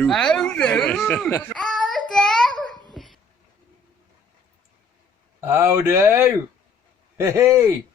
Oh no! Oh no! Hey!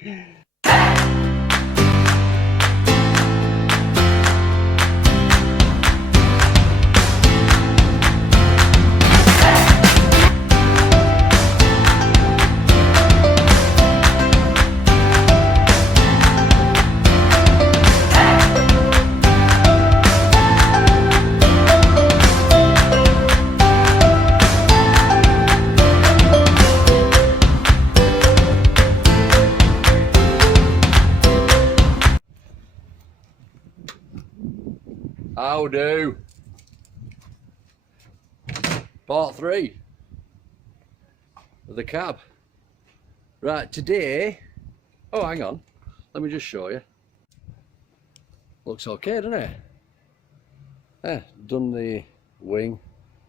How do? Part 3 of the cab. Right, today, oh hang on, let me just show you. Looks okay, doesn't it? Yeah, done the wing,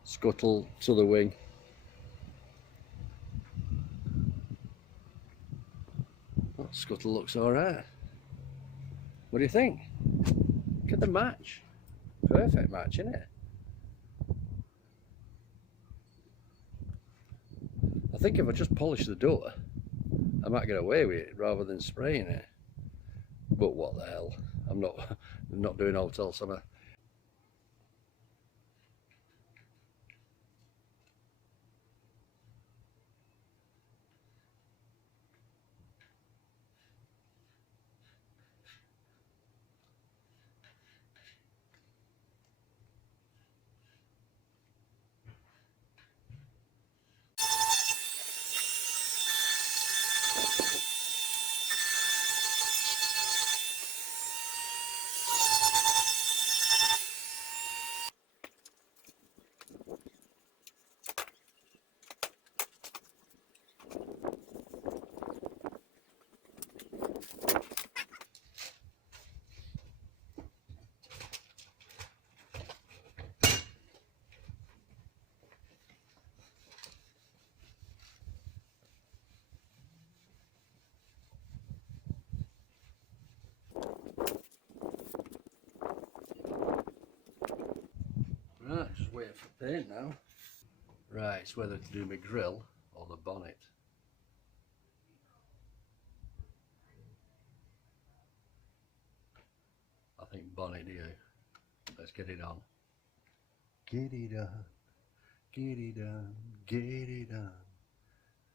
scuttle to the wing. Oh, scuttle looks alright. What do you think? Look at the match. Perfect match, isn't it? I think if I just polish the door, I might get away with it rather than spraying it. But what the hell? I'm not doing hotel summer. Right, just waiting for paint now. Right, it's whether to do my grille or the bonnet. I think bonnet here. Let's get it on. Get it on, get it on, get it on.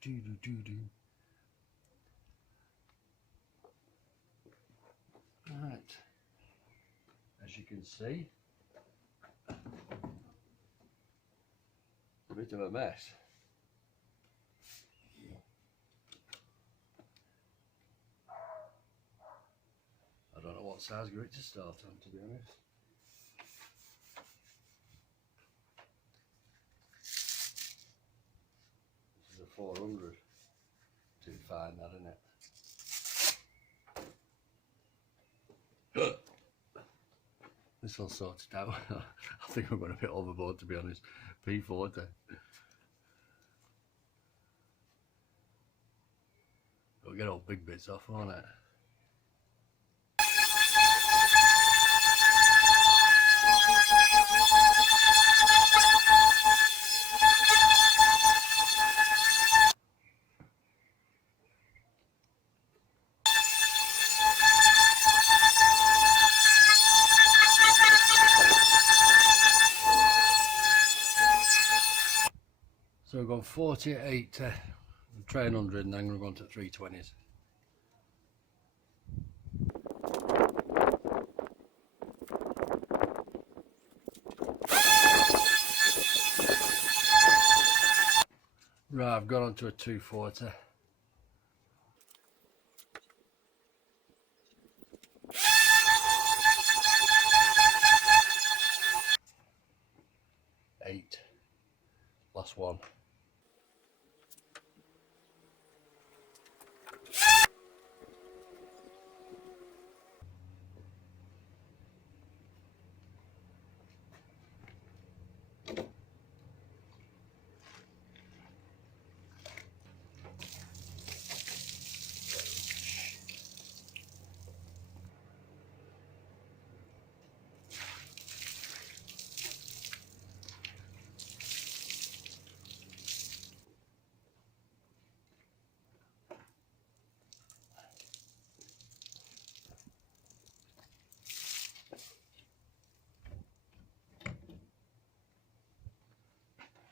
Do do do do. Right, as you can see, a bit of a mess. I don't know what size grit to start on, to be honest. This is a 400. Too fine, that, isn't it? This all sorted out. I think I'm going a bit overboard, to be honest. P40. It'll get all big bits off, won't it? So we've gone 48 to try 100 and then we're going to 320s. Right, I've gone on to a 240. Eight. Last one.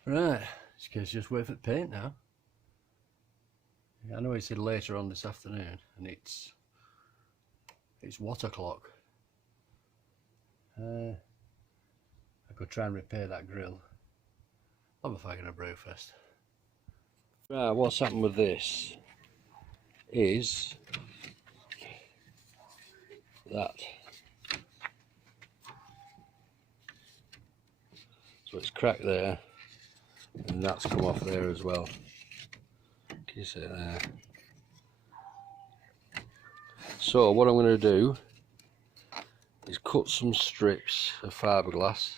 Right, just wait for the paint now. I know he said later on this afternoon, and it's what o'clock. I could try and repair that grill. I'll be finding a brew first. Right, what's happened with this is that. So it's cracked there, and that's come off there as well. Can you see it there? So what I'm going to do is cut some strips of fiberglass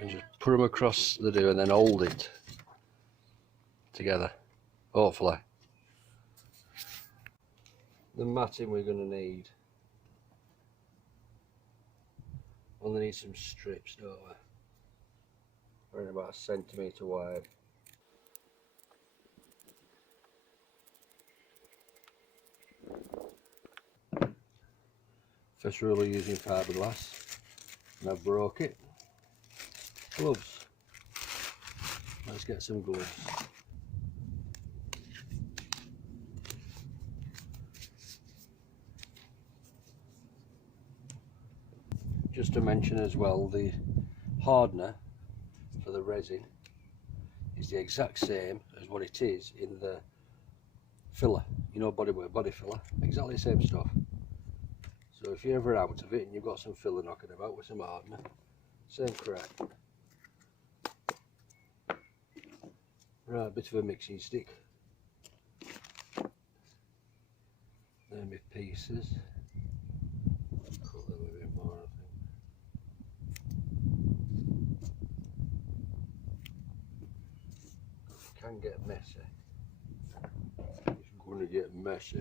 and just put them across the do and then hold it together, hopefully. The matting we're going to need. We'll need some strips, don't we? Around about a centimetre wide. First rule of using fiberglass, and I've broke it. Gloves. Let's get some gloves. Just to mention as well, the hardener for the resin is the exact same as what it is in the filler, you know, body filler, exactly the same stuff. So if you're ever out of it and you've got some filler knocking about with some hardener, same crack. Right, a bit of a mixing stick. There are my pieces. Cut them a bit more, I think. It can get messy. It's going to get messy.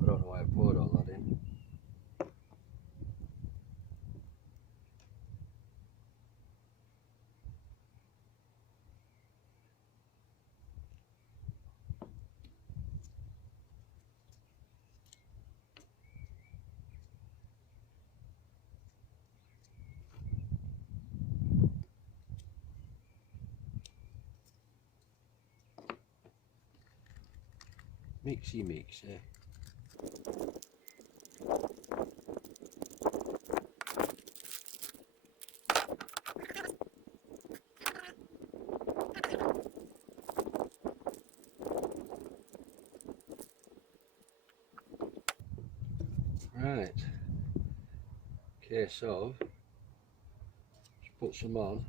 I don't know why I poured all that in. Mixy mix, eh? Right, case of, just put some on.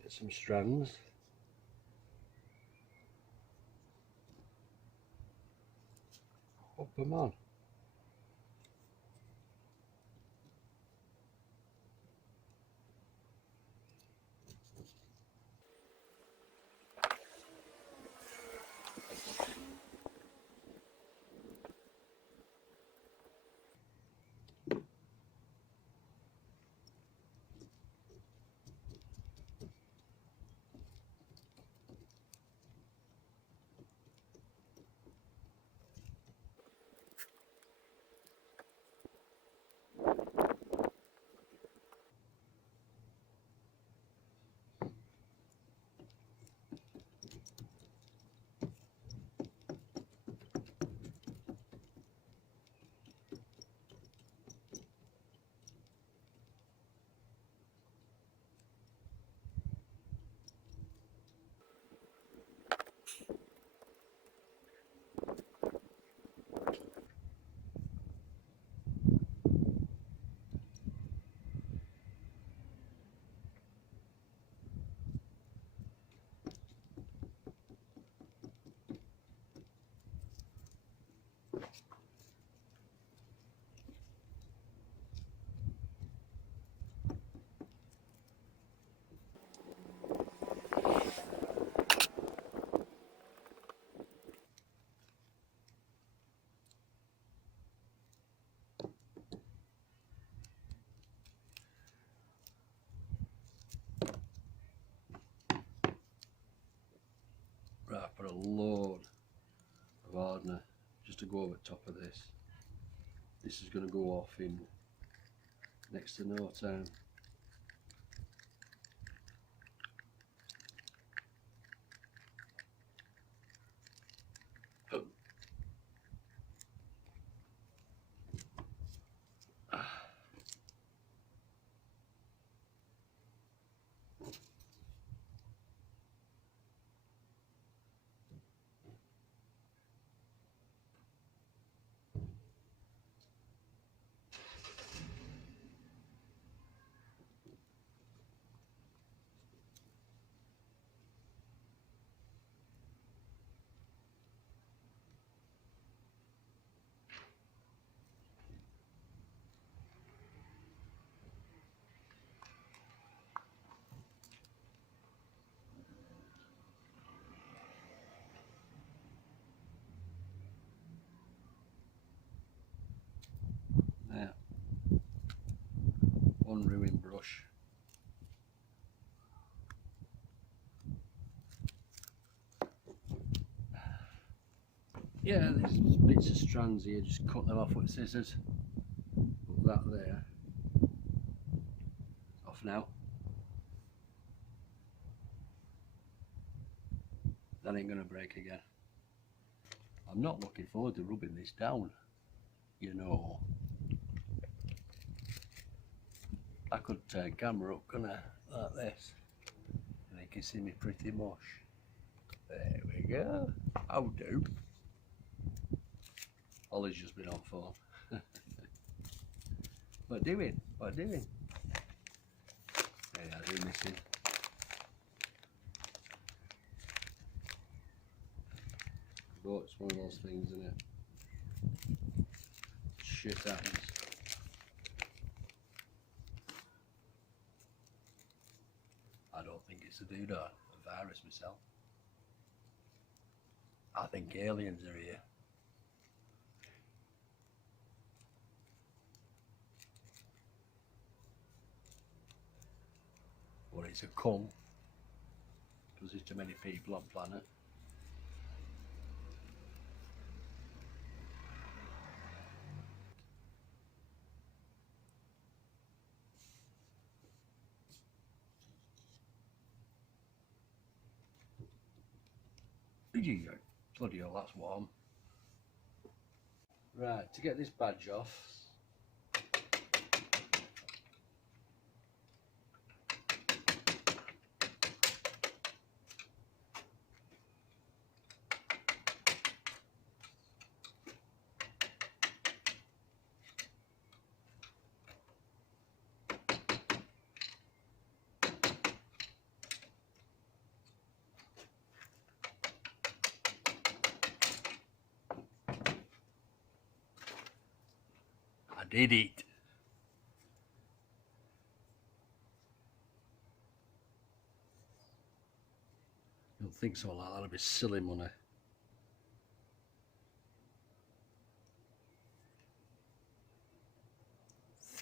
Get some strands. Pop them on. a load of hardener just to go over top of this. This is going to go off in next to no time. Now, one ruined brush. Yeah, there's bits of strands here, just cut them off with scissors. Put that there. Off now. That ain't gonna break again. I'm not looking forward to rubbing this down, you know. I could turn camera up, couldn't I? Like this. And you can see me pretty mush. There we go. How do? Ollie's just been on phone. What doing? What doing? Yeah, I do missing. But it's one of those things, isn't it? Shit happens. I don't think it's a doodah, a virus myself. I think aliens are here. Or it's a cull, because there's too many people on planet. Bloody hell, that's warm. Right, to get this badge off, I did it. You don't think so, like that'll be silly money.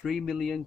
£3 million.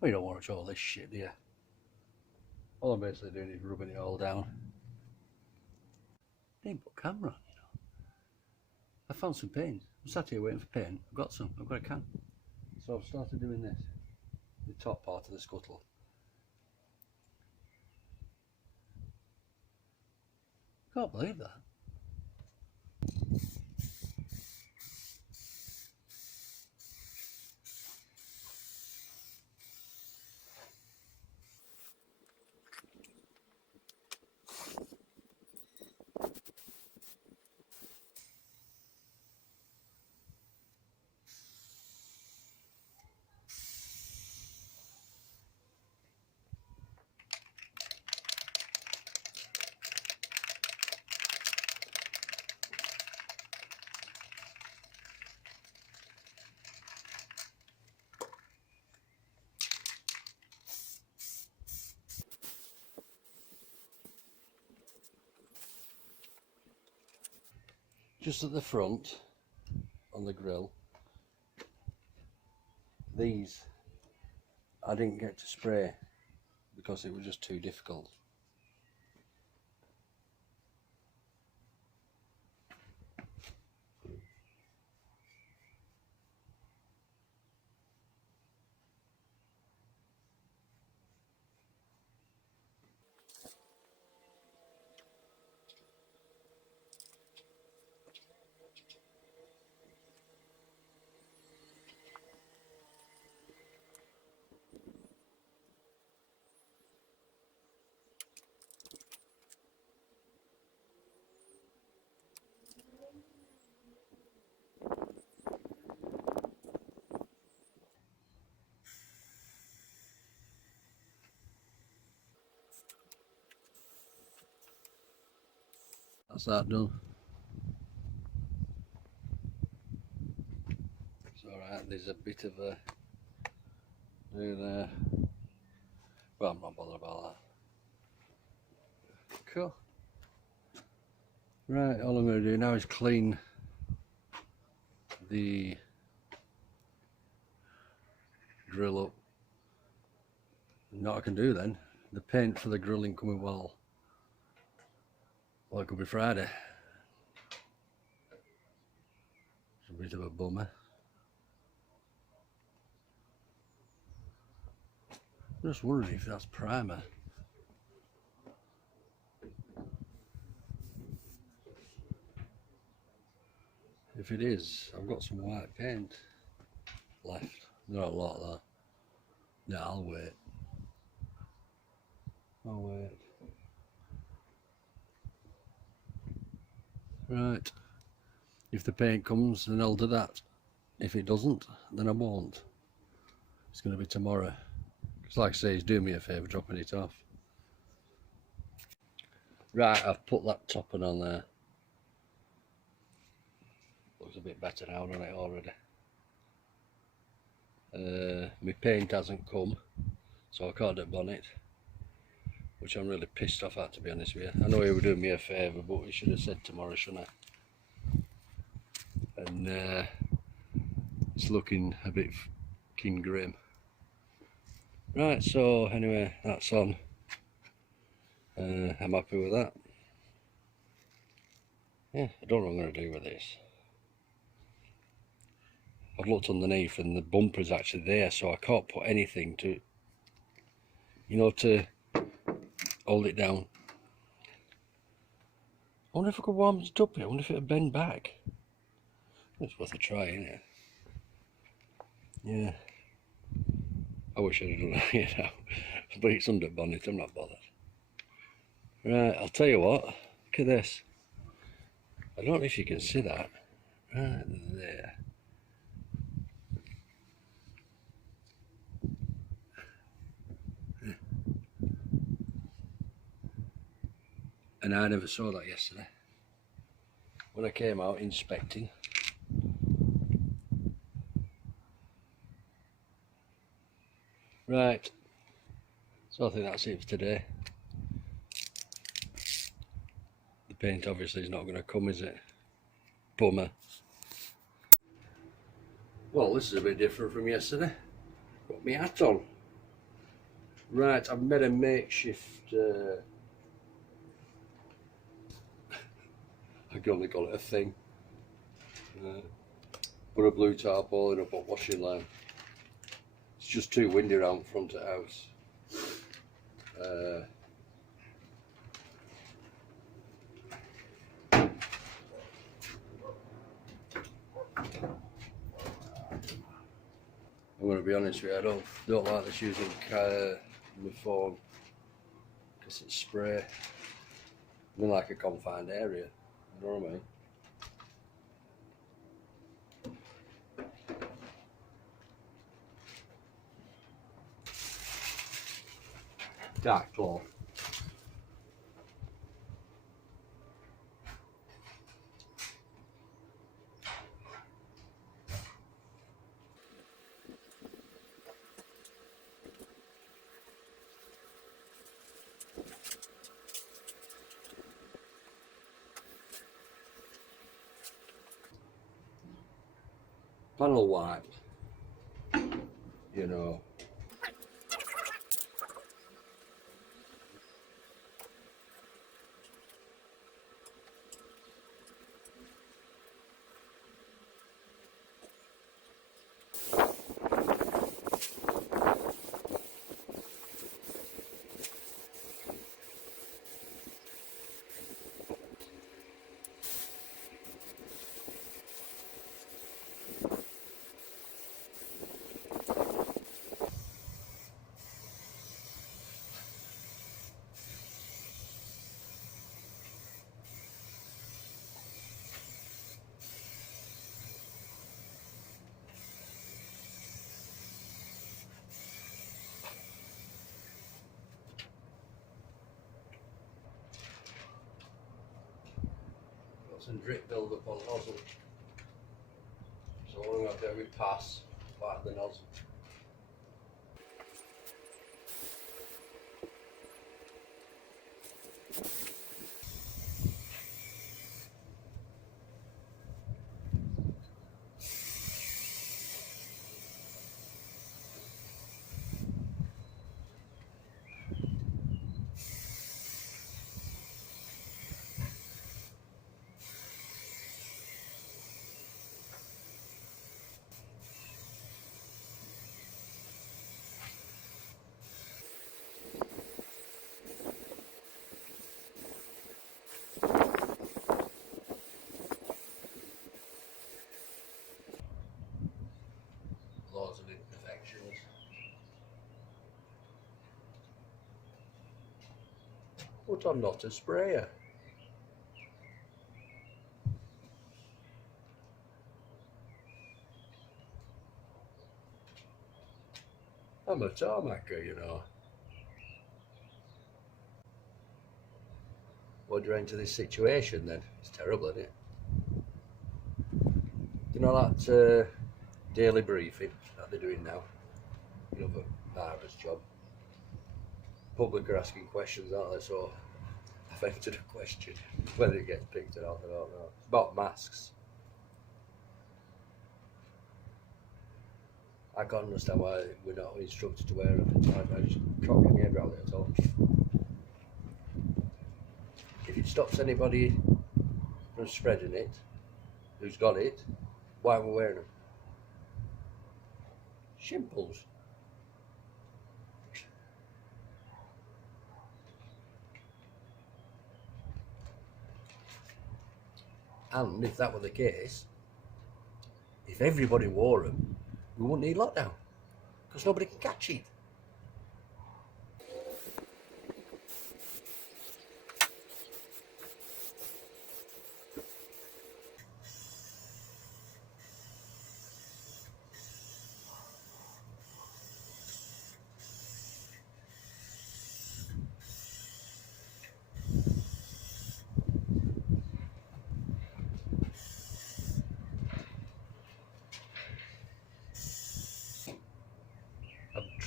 Well, you don't want to watch all this shit, do you? All I'm basically doing is rubbing it all down. Didn't put camera on, you know. I found some paint. I'm sat here waiting for paint. I've got some. I've got a can. So I've started doing this. The top part of the scuttle. Can't believe that. just at the front on the grill. These I didn't get to spray because it was just too difficult. That's that done. It's alright, there's a bit of a do there. Well, I'm not bothered about that. Cool. Right, all I'm going to do now is clean the grill up. And what I can do then, the paint for the grilling coming well it could be Friday. It's a bit of a bummer. I'm just wondering if that's primer. If it is, I've got some white paint left. Not a lot of that. No, I'll wait. I'll wait. Right. If the paint comes, then I'll do that. If it doesn't, then I won't. It's going to be tomorrow. Because like I say, he's doing me a favour dropping it off. Right, I've put that topping on there. Looks a bit better now, doesn't it, already? My paint hasn't come, so I can't do bonnet, which I'm really pissed off at, to be honest with you. I know he was doing me a favour, but he should have said tomorrow, shouldn't I? And it's looking a bit fucking grim. Right, so anyway, that's on. I'm happy with that. Yeah, I don't know what I'm going to do with this. I've looked underneath and the bumper's actually there, so I can't put anything to, you know, to hold it down. I wonder if I could warm it up here. I wonder if it'll bend back. It's worth a try, isn't it? Yeah. I wish I'd have done that, you know. But it's under bonnet, I'm not bothered. Right, I'll tell you what. Look at this. I don't know if you can see that. Right there. And I never saw that yesterday when I came out inspecting. Right, so I think that's it for today. The paint obviously is not going to come, is it? Bummer. Well, this is a bit different from yesterday. Got my hat on. Right, I've made a makeshift I can only call it a thing. Put a blue tarpaulin up on washing line. It's just too windy around front of the house. I'm going to be honest with you, I don't like this using my phone because it's spray. I'm in like a confined area, you know what I mean? Dark cloth. panel wipe, you know. Some drip build up on nozzle, so all I'm going to do is pass part of the nozzle. Lots of imperfections. But I'm not a sprayer. I'm a tarmacker, you know. What drew into this situation then? It's terrible, isn't it? You know that daily briefing that they're doing now? You know, for Barbara's job. Public are asking questions, aren't they? So I've entered a question. Whether it gets picked or not, I don't know. It's about masks. I can't understand why we're not instructed to wear them. I just can't get my head around it at all. If it stops anybody from spreading it, who's got it, why are we wearing them? Shimples. And if that were the case, if everybody wore them, we wouldn't need lockdown, because nobody can catch it.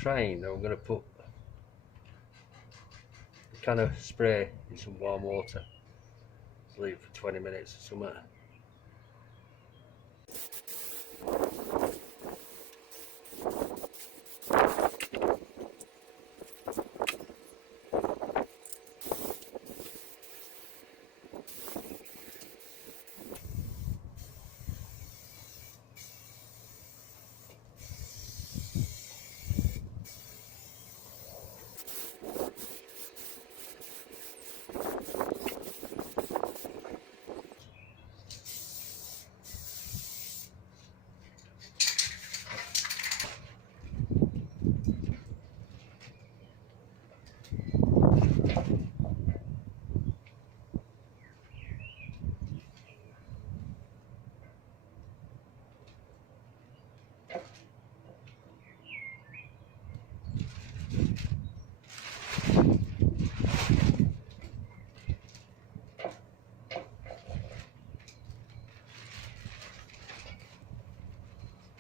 I'm going to put a can of spray in some warm water, leave it for 20 minutes or something.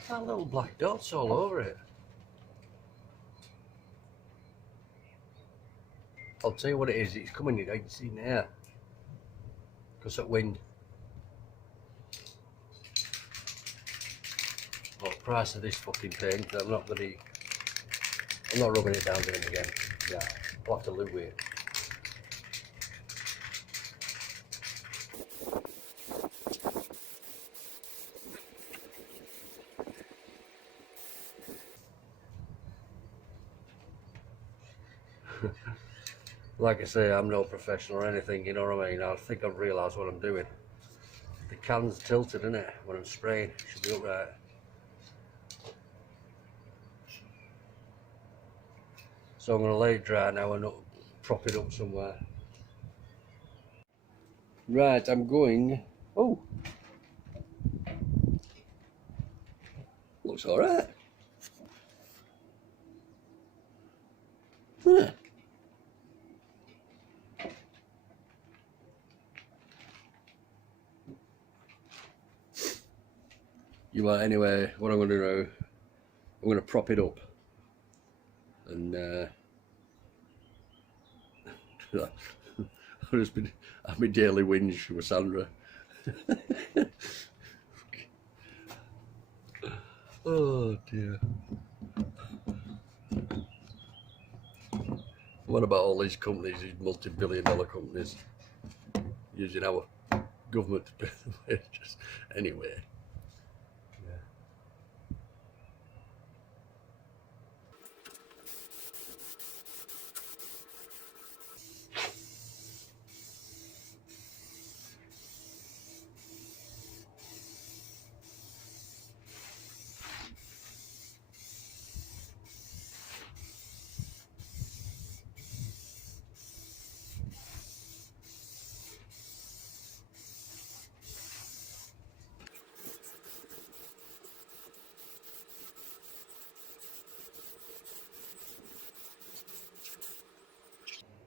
That little black dots all over it. I'll tell you what it is, it's coming in, I can see in the air, because that wind. price of this fucking paint. I'm not rubbing it down to him again. Yeah, I'll have to live with it. Like I say, I'm no professional or anything, you know what I mean? I think I've realised what I'm doing. The can's tilted, isn't it? When I'm spraying, it should be upright. So I'm going to lay it dry now and prop it up somewhere. Right, I'm going... Oh! Looks alright. Yeah. You might, anyway, what I'm going to do, I'm going to prop it up. And I've just been had my daily whinge with Sandra. Oh dear. What about all these companies, these multi-billion-dollar companies, using our government to pay the wages? Anyway.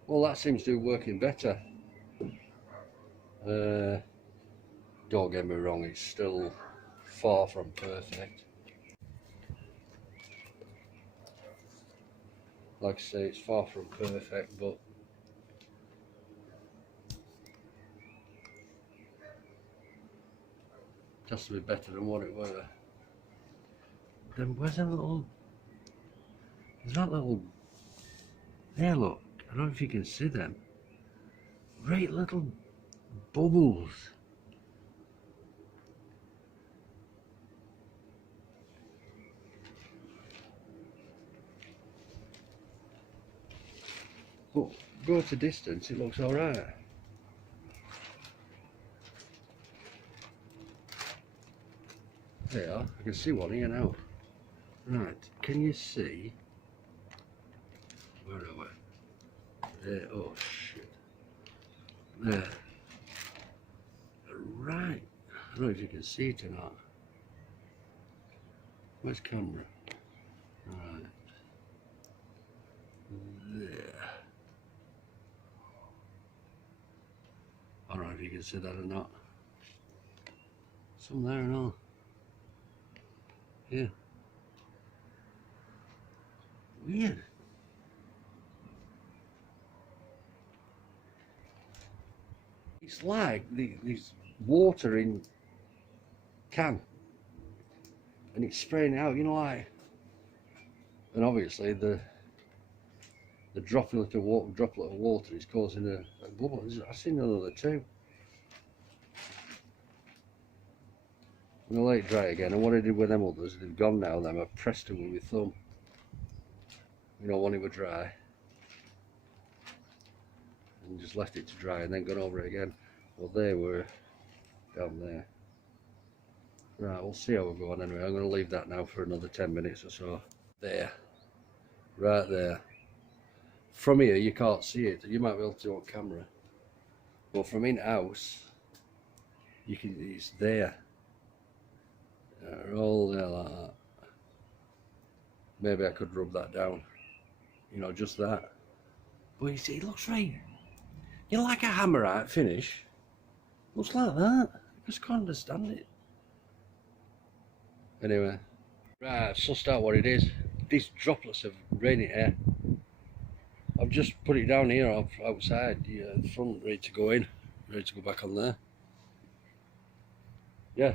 Well, that seems to be working better. Don't get me wrong, it's still far from perfect. Like I say, it's far from perfect, but it has to be better than what it were. Then where's that little... There's that little... There, look. I don't know if you can see them. Great little bubbles. But go to distance, it looks alright. There, I can see one here now. Right, can you see? Where are we? There, oh shit. There. Right. I don't know if you can see it or not. Where's camera? Right. There. I don't know if you can see that or not. Some there and all. Yeah. Weird. It's like this water in can, and it's spraying it out, you know, like, and obviously the droplet of water is causing a bubble. I've seen another two. I'm gonna let it dry again, and what I did with them others, they've gone now. Them I pressed them with my thumb, you know, when it was dry, and just left it to dry, and then gone over it again. Well, they were down there. Right, we'll see how we go on anyway. I'm going to leave that now for another 10 minutes or so. There. Right there. From here you can't see it. You might be able to on camera. But from in-house, you can, it's there. All there like that. Maybe I could rub that down. You know, just that. But you see, it looks right. You know, like a hammerite finish. Looks like that. I just can't understand it. Anyway, right, I've sussed out what it is. These droplets of rainy air. I've just put it down here outside the front, ready to go in, ready to go back on there. Yeah,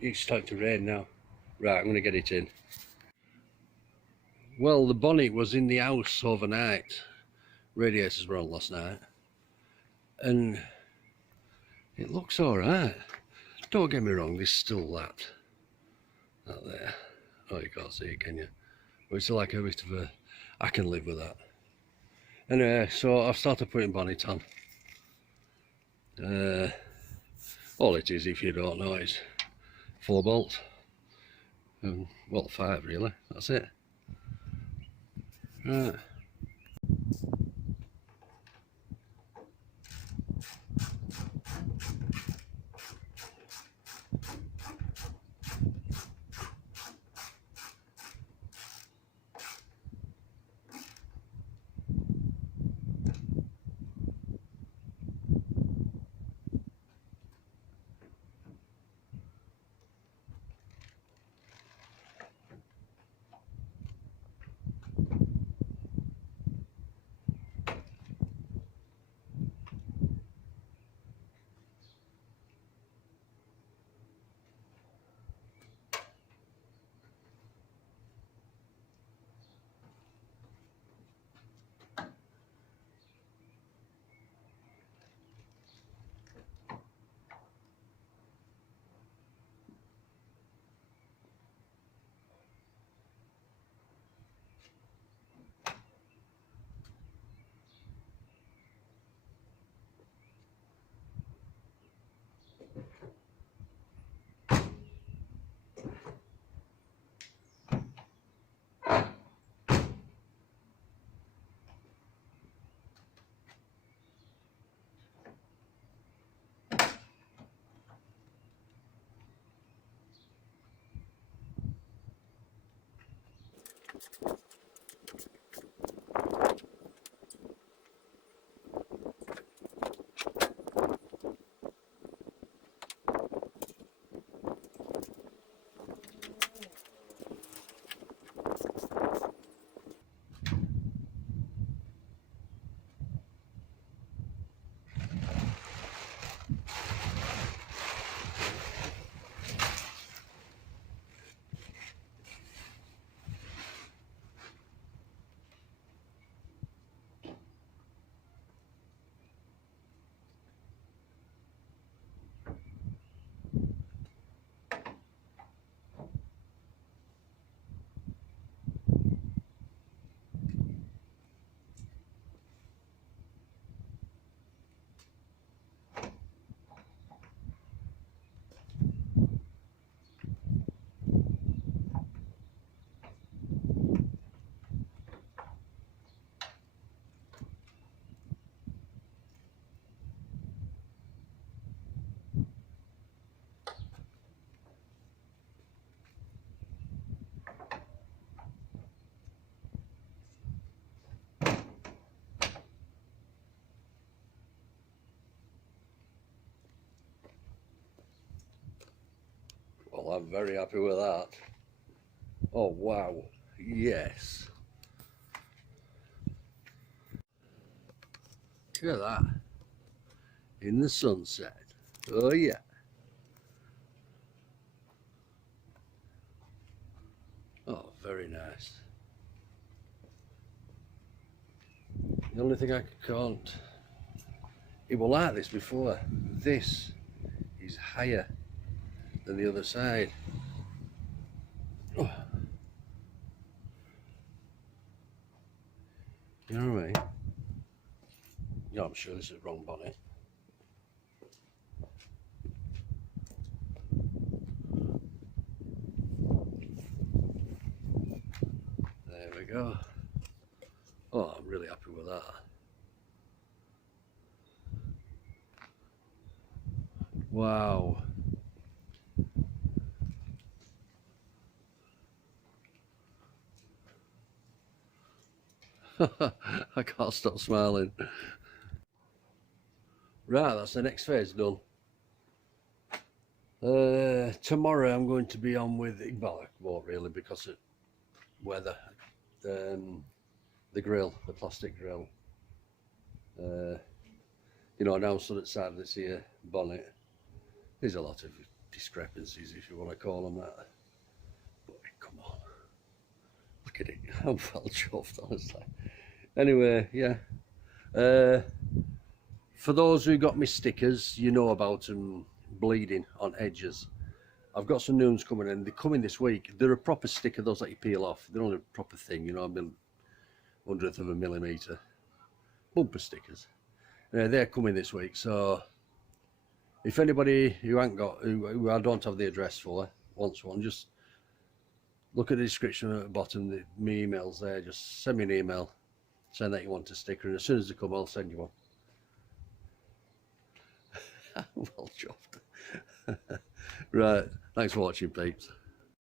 it's starting to rain now. Right, I'm going to get it in. Well, the bonnet was in the house overnight. Radiators were on last night. And it looks alright. Don't get me wrong, there's still that there. Oh, you can't see it, can you? But it's like a bit of a... I can live with that. Anyway, so I've started putting bonnet on. All it is, if you don't know, is 4 bolts. Well, 5 really, that's it. Right. Well, I'm very happy with that. Oh, wow. Yes. Look at that. In the sunset. Oh, yeah. Oh, very nice. The only thing I can't... It was like this before. This is higher than the other side. Oh. You know what I mean? Yeah, I'm sure this is the wrong bonnet. There we go. Oh, I'm really happy with that. Wow. I can't stop smiling. Right, that's the next phase done. Tomorrow I'm going to be on with, well, I won't really because of weather. The grill, the plastic grill. You know, now so that side of this here bonnet, there's a lot of discrepancies, if you want to call them that. at it. I'm well chuffed, honestly. Anyway, yeah. For those who got me stickers, you know about them bleeding on edges. I've got some new ones coming in. They're coming this week. They're a proper sticker, those that you peel off. They're not a proper thing, you know, 1/100th of a millimetre. Bumper stickers. They're coming this week, so if anybody who ain't got, who I don't have the address for, wants one, just look at the description at the bottom. My email's there. Just send me an email saying that you want a sticker, and as soon as they come, I'll send you one. Well chuffed. Right, thanks for watching, peeps.